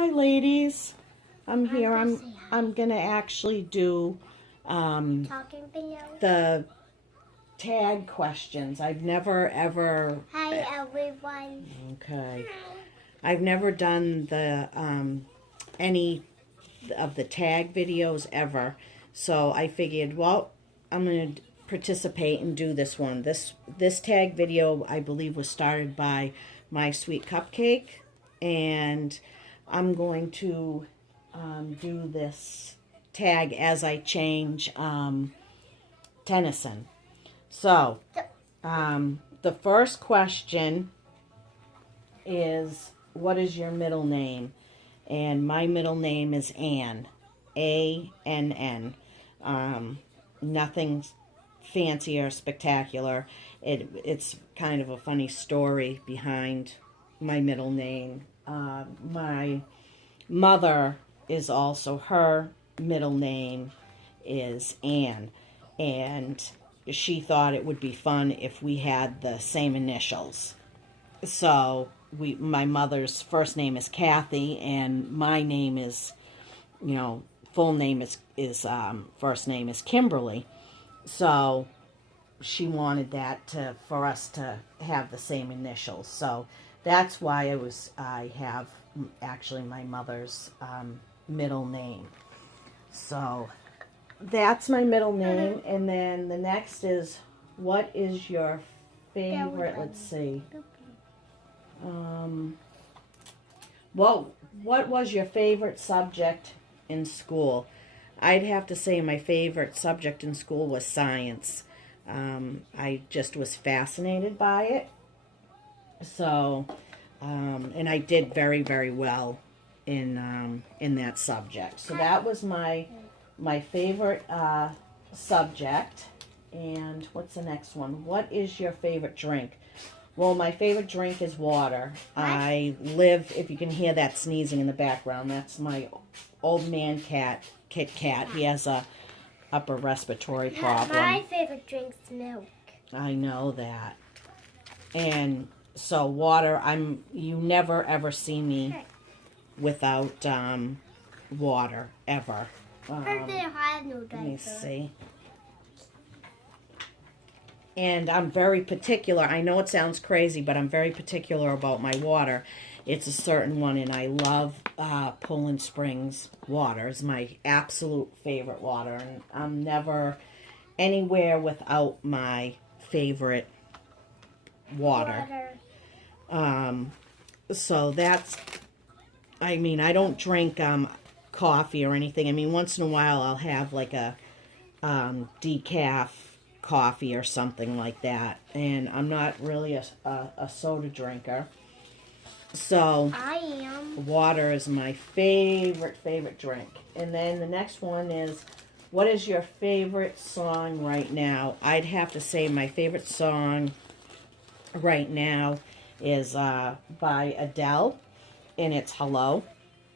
Hi, ladies. I'm here. I'm gonna actually do Talking video. the tag questions. I've never ever. Hi everyone. Okay. I've never done the any of the tag videos ever. So I figured, well, I'm gonna participate and do this one. This tag video, I believe, was started by my sweet Cupcake, and I'm going to do this tag as I change Tennyson. So, the first question is, what is your middle name? And my middle name is Ann. A-N-N. Nothing fancy or spectacular. It's kind of a funny story behind my middle name. My mother is also, her middle name is Ann, and she thought it would be fun if we had the same initials. So my mother's first name is Kathy, and my name is, full name is first name is Kimberly. So she wanted that for us to have the same initials. So that's why I have actually my mother's middle name. So that's my middle name. And then the next is, what is your favorite, let's see. Well, what was your favorite subject in school? I'd have to say my favorite subject in school was science. I just was fascinated by it. So, and I did very, very well in that subject. So that was my favorite subject. And what's the next one? What is your favorite drink? Well, my favorite drink is water. I live, if you can hear that sneezing in the background, that's my old man cat, Kit Kat. He has a upper respiratory problem. My favorite drink's milk. I know that. And so water, you never ever see me without water, ever. Let me see. And I'm very particular. I know it sounds crazy, but I'm very particular about my water. It's a certain one, and I love Poland Springs water. It's my absolute favorite water, and I'm never anywhere without my favorite water. So that's, I don't drink coffee or anything. Once in a while I'll have like a decaf coffee or something like that, and I'm not really a soda drinker. So I am. Water is my favorite drink. And then the next one is, what is your favorite song right now? I'd have to say my favorite song right now is by Adele, and it's Hello.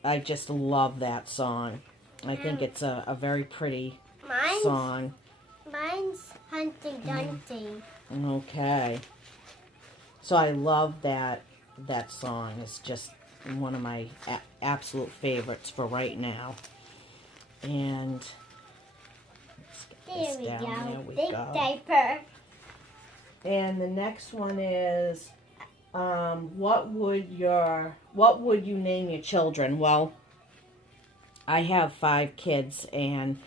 I just love that song. I think it's a very pretty song. Mine's Hunting Dunting. Okay. So I love that song. It's just one of my absolute favorites for right now. And let's get this down. There we Big go. diaper. And the next one is, what would you name your children? Well, I have 5 kids, and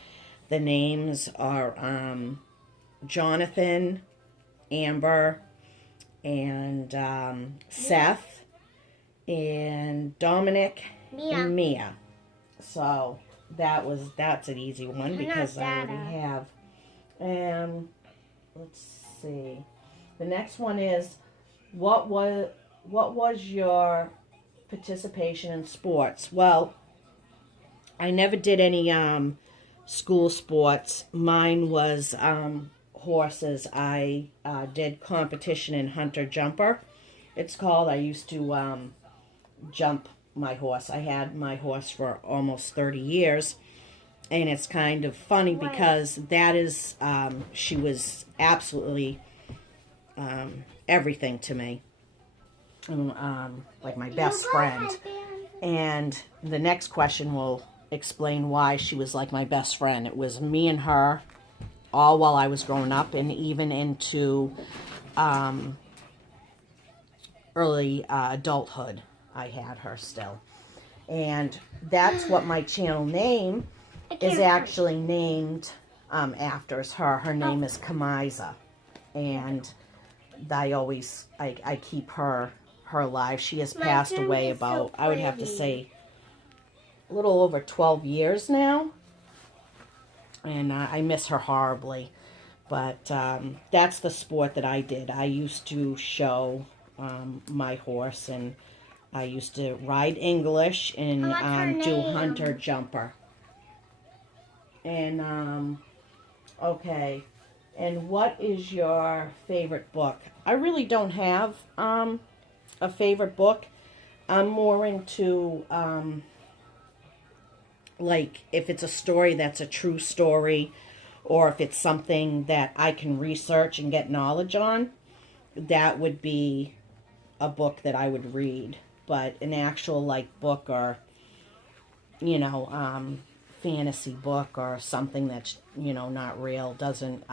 the names are Jonathan, Amber, and Seth, and Dominic, and Mia. So that's an easy one because I already have. And let's see. The next one is, what was your participation in sports? Well, I never did any school sports. Mine was horses. I did competition in hunter jumper, it's called. I used to jump my horse. I had my horse for almost 30 years, and it's kind of funny because that is, she was absolutely everything to me, like my best friend. And the next question will explain why she was like my best friend. It was me and her all while I was growing up, and even into early adulthood, I had her still. And that's what my channel name is actually named after, is her. Her name is Kamiza. And I keep her alive. She has passed away about, I would have to say, a little over 12 years now. And I miss her horribly. But that's the sport that I did. I used to show my horse, and I used to ride English and do hunter jumper. And, okay. And what is your favorite book? I really don't have a favorite book. I'm more into, like, if it's a story that's a true story, or if it's something that I can research and get knowledge on, that would be a book that I would read. But an actual, like, book, or, you know, fantasy book or something that's, you know, not real, doesn't,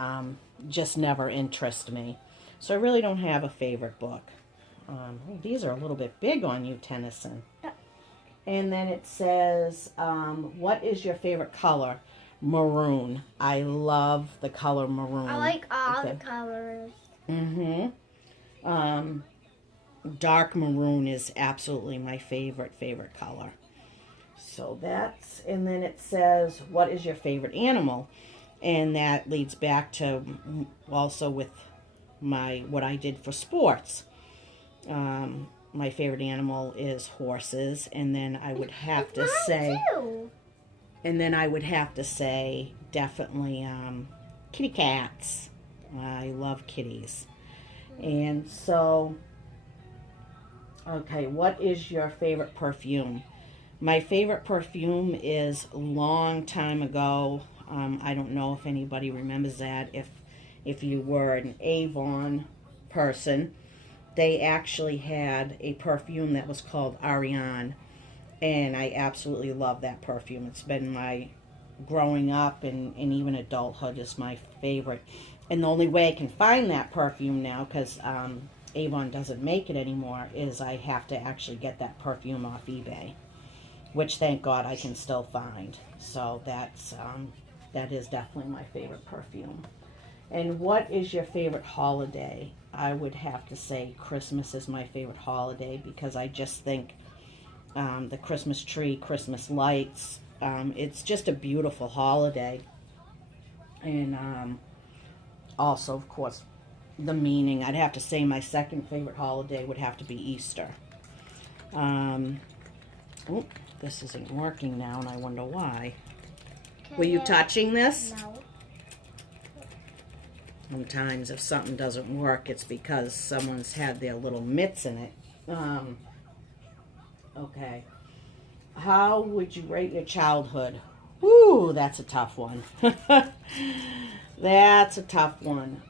just never interest me. So I really don't have a favorite book. These are a little bit big on you, Tennyson. And then it says, what is your favorite color? Maroon. I love the color maroon. I like all the colors. Dark maroon is absolutely my favorite color. So that's, and then it says, what is your favorite animal? And that leads back to also with what I did for sports. My favorite animal is horses, and then I would have to say, definitely kitty cats. I love kitties. And so, okay, what is your favorite perfume? My favorite perfume is a long time ago. I don't know if anybody remembers that. If you were an Avon person, they actually had a perfume that was called Ariane, and I absolutely love that perfume. It's been my growing up and even adulthood is my favorite. And the only way I can find that perfume now, because Avon doesn't make it anymore, is I have to actually get that perfume off eBay, which thank God I can still find. So that is definitely my favorite perfume. And what is your favorite holiday? I would have to say Christmas is my favorite holiday, because I just think the Christmas tree, Christmas lights, it's just a beautiful holiday. And also, of course, the meaning. I'd have to say my second favorite holiday would have to be Easter. Oh, this isn't working now, and I wonder why. Were you touching this? No. Sometimes if something doesn't work, it's because someone's had their little mitts in it. Okay. How would you rate your childhood? Woo, that's a tough one. That's a tough one.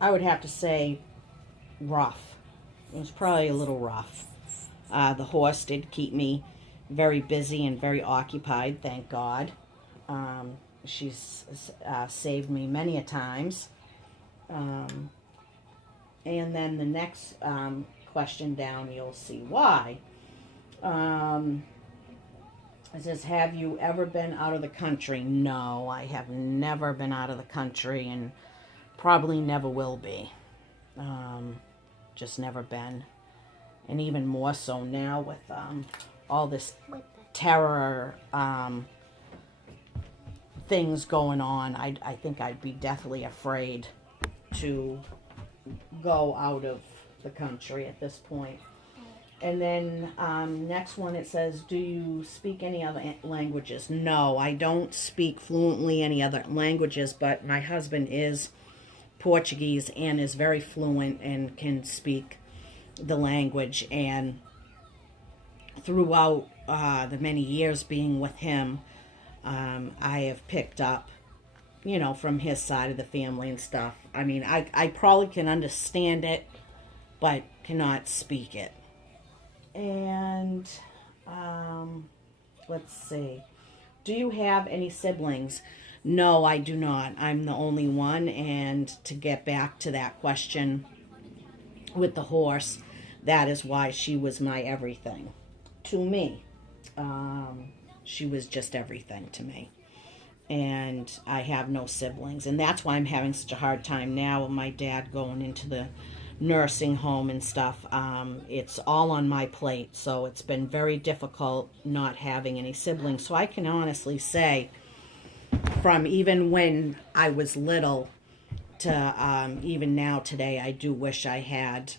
I would have to say rough. It was probably a little rough. The horse did keep me very busy and very occupied, thank God. She's saved me many a times. And then the next question down, you'll see why. It says, have you ever been out of the country? No, I have never been out of the country, and probably never will be. Just never been. And even more so now with all this terror things going on, I think I'd be deathly afraid to go out of the country at this point. And then next one, it says, do you speak any other languages? No, I don't speak fluently any other languages, but my husband is Portuguese and is very fluent and can speak the language. And throughout the many years being with him, I have picked up, you know, from his side of the family and stuff. I mean, I probably can understand it, but cannot speak it. And let's see. Do you have any siblings? No, I do not. I'm the only one. And to get back to that question with the horse, that is why she was my everything to me. She was just everything to me. And I have no siblings. And that's why I'm having such a hard time now with my dad going into the nursing home and stuff. It's all on my plate. So it's been very difficult not having any siblings. So I can honestly say, from even when I was little to even now today, I do wish I had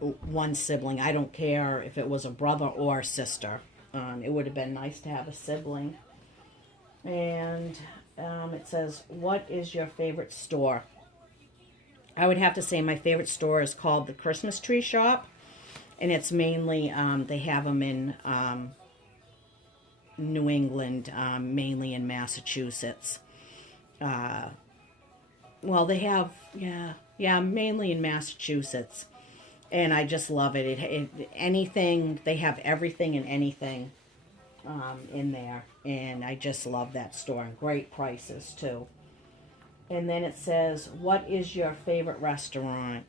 one sibling. I don't care if it was a brother or a sister. It would have been nice to have a sibling. And it says, what is your favorite store? I would have to say my favorite store is called the Christmas Tree Shop. And it's mainly, they have them in New England, mainly in Massachusetts. Well, they have, mainly in Massachusetts. And I just love it. Anything, they have everything and anything in there. And I just love that store. And great prices, too. And then it says, what is your favorite restaurant?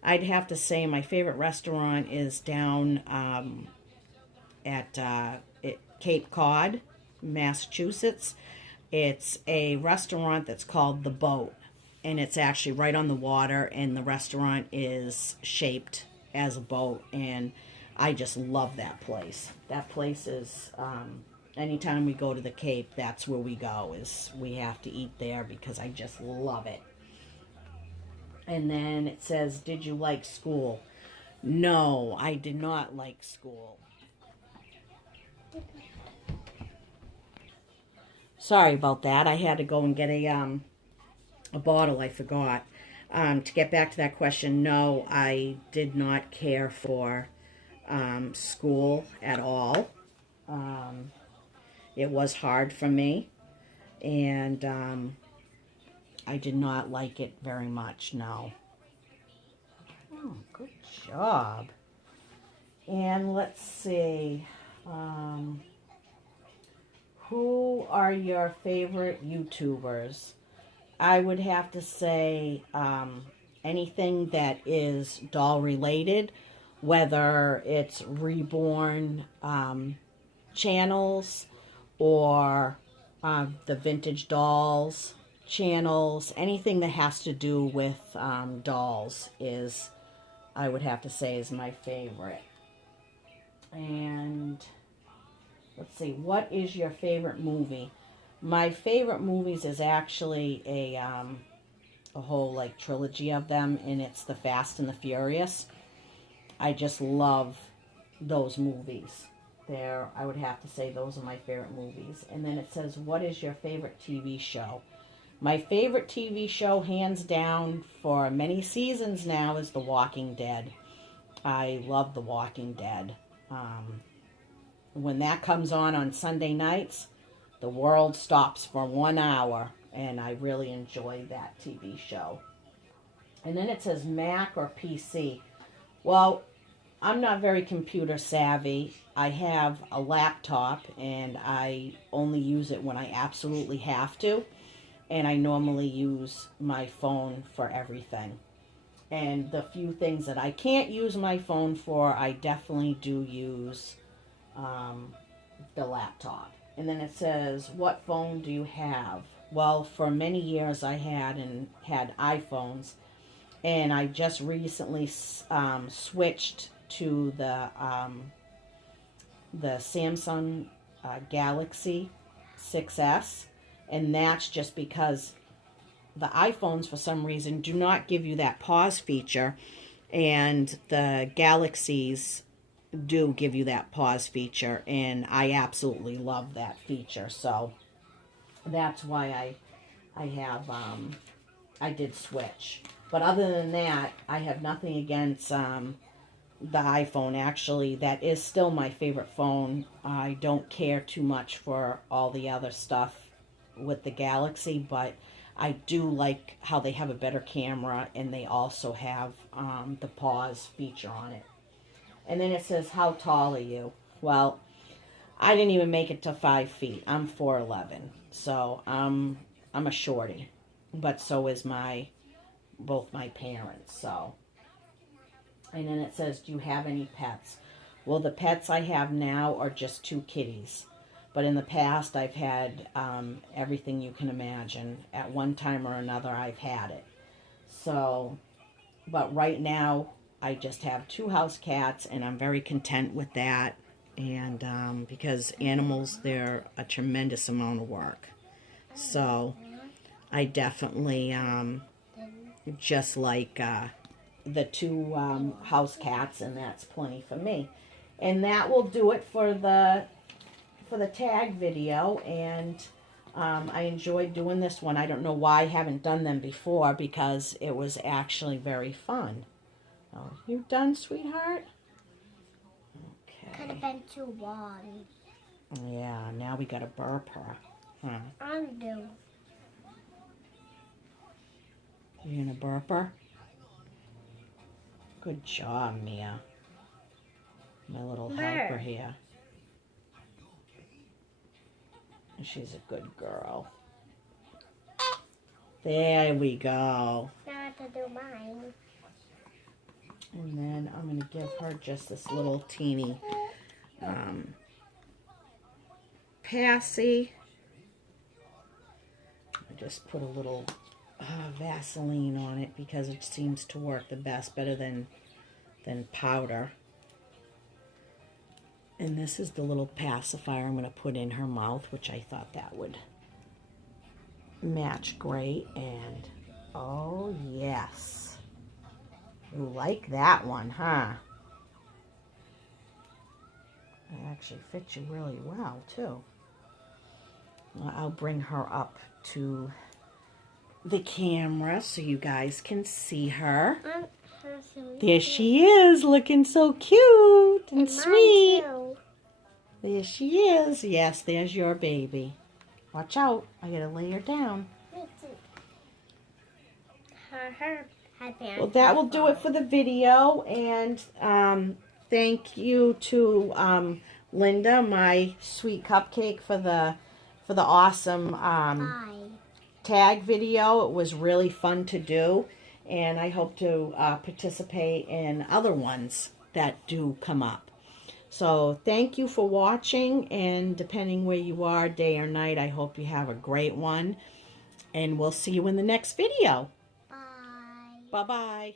I'd have to say my favorite restaurant is down at Cape Cod, Massachusetts. It's a restaurant that's called The Boat. And it's actually right on the water. And the restaurant is shaped as a boat. And I just love that place. That place is... anytime we go to the Cape, that's where we go, is we have to eat there because I just love it. And then it says, did you like school? No, I did not like school. Sorry about that. I had to go and get a bottle. I forgot. To get back to that question, no, I did not care for school at all. It was hard for me, and I did not like it very much, no. Oh, good job. And let's see, who are your favorite YouTubers? I would have to say anything that is doll related, whether it's reborn channels, or the vintage dolls channels, anything that has to do with dolls is, I would have to say, is my favorite. And let's see, what is your favorite movie? My favorite movies is actually a whole like trilogy of them, and it's the Fast and the Furious. I just love those movies. I would have to say those are my favorite movies. And then it says, what is your favorite TV show? My favorite TV show, hands down, for many seasons now, is The Walking Dead. I love The Walking Dead. When that comes on Sunday nights, the world stops for 1 hour, and I really enjoy that TV show. And then it says Mac or PC. Well, I'm not very computer savvy. I have a laptop, and I only use it when I absolutely have to. And I normally use my phone for everything. And the few things that I can't use my phone for, I definitely do use the laptop. And then it says, what phone do you have? Well, for many years I had iPhones. And I just recently switched to the Samsung Galaxy 6S, and that's just because the iPhones for some reason do not give you that pause feature, and the Galaxies do give you that pause feature, and I absolutely love that feature. So that's why I did switch. But other than that, I have nothing against the iPhone. Actually, that is still my favorite phone. I don't care too much for all the other stuff with the Galaxy, but I do like how they have a better camera, and they also have the pause feature on it. And then it says, how tall are you? Well, I didn't even make it to 5 feet. I'm 4'11", so I'm a shorty. But so is both my parents. So, and then it says, do you have any pets? Well, the pets I have now are just 2 kitties. But in the past, I've had everything you can imagine. At one time or another, I've had it. So, but right now, I just have 2 house cats, and I'm very content with that. And because animals, they're a tremendous amount of work. So, I definitely just like the 2 house cats, and that's plenty for me. And that will do it for the tag video. And I enjoyed doing this one. I don't know why I haven't done them before, because it was actually very fun. Oh, you done, sweetheart? Okay. Could have been too long. Yeah, now we gotta burp her. Huh. Undo. You gonna burp her? Good job, Mia. My little helper here. She's a good girl. There we go. Now I have to do mine. And then I'm going to give her just this little teeny passy. I just put a little Vaseline on it because it seems to work the best, better than powder. And this is the little pacifier I'm going to put in her mouth, which I thought that would match great. And oh yes, you like that one, huh? It actually fits you really well too. I'll bring her up to the camera so you guys can see her. There she is, looking so cute and sweet. There she is. Yes, there's your baby. Watch out. I gotta lay her down. Well, that will do it for the video. And thank you to Linda, my sweet cupcake, for the awesome tag video. It was really fun to do. And I hope to participate in other ones that do come up. So thank you for watching, and depending where you are, day or night, I hope you have a great one. And we'll see you in the next video. Bye. Bye-bye.